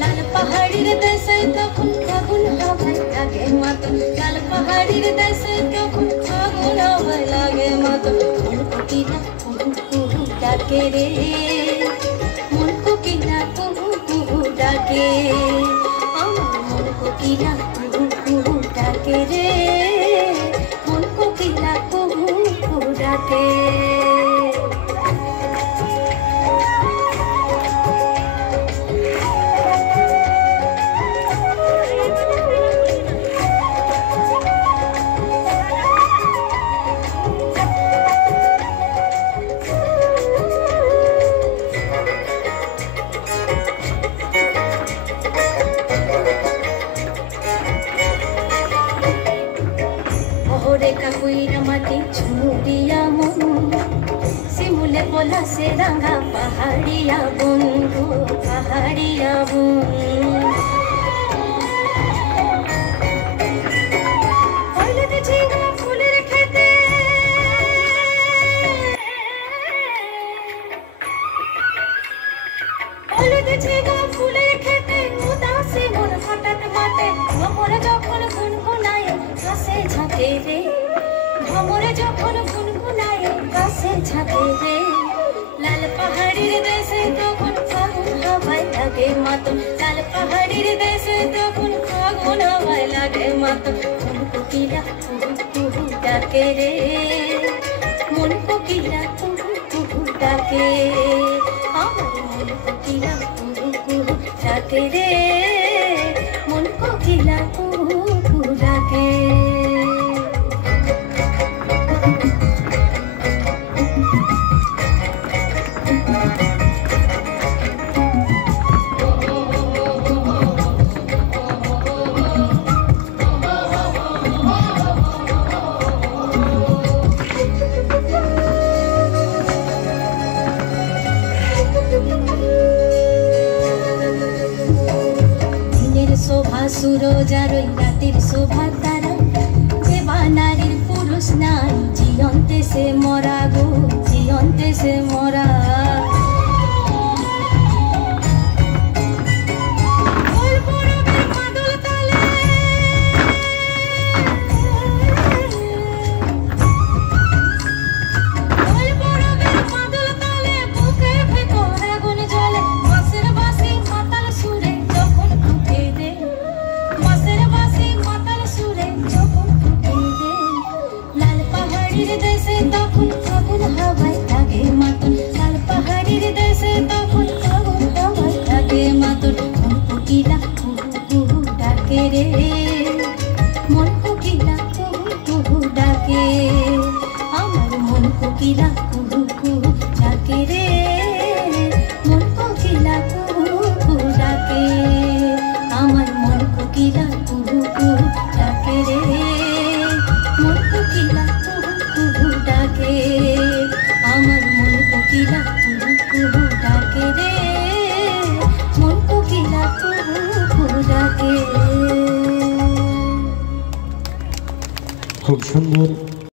लाल पहाड़ी रे देशे तखन फागुन हवा लागे मातो लाल पहाड़ी रे देशे तखन फागुन हवा लागे मातो मन कोकिला कुहू कुहू डाके रे मन कोकिला कुहू कुहू डाके मन कोकिला कुहू कुहू डाके रे मन कोकिला कुहू कुहू डाके माटी छुड़िया मन सिमुले पोला से रंगा पहाड़िया बंधु पहाड़िया फुलेर खेते उदासी मन हठात माते भ्रमरे जखन गुनगुनाए गाছে ঝাঁকে রে भ्रमरे जखन गुनगुनाए गाছে ঝাঁকে रे लाल पहाड़ीर देशे तखन फागुन हवाय लागे मातो लाल पहाड़ीर देशे तखन फागुन हवाय लागे मातो मन कोकिला कुहू कुहू डाके रे मन कोकिला कुहू कुहू डाके আমার मन कोकिला कुहू कुहू डाके रे मन कोकिला कुहू कुहू डाके शोभा सूरजार रातिर शोभा तारा जेबा नारीर पुरुष नाई जियन्ते से मरा गो जियन्ते से मरा मन कोकिला कुहू कुहू डाके আমার मन कोकिला कुहू कुहू डाके रे मन कोकिला कुहू कुहू डाके আমার मन कोकिला कुहू कुहू डाके रे मन कोकिला कुहू कुहू डाके আমার मन कोकिला कुहू कुहू डाके रे मन कोकिला कुहू कुहू डाके खूब सुंदर।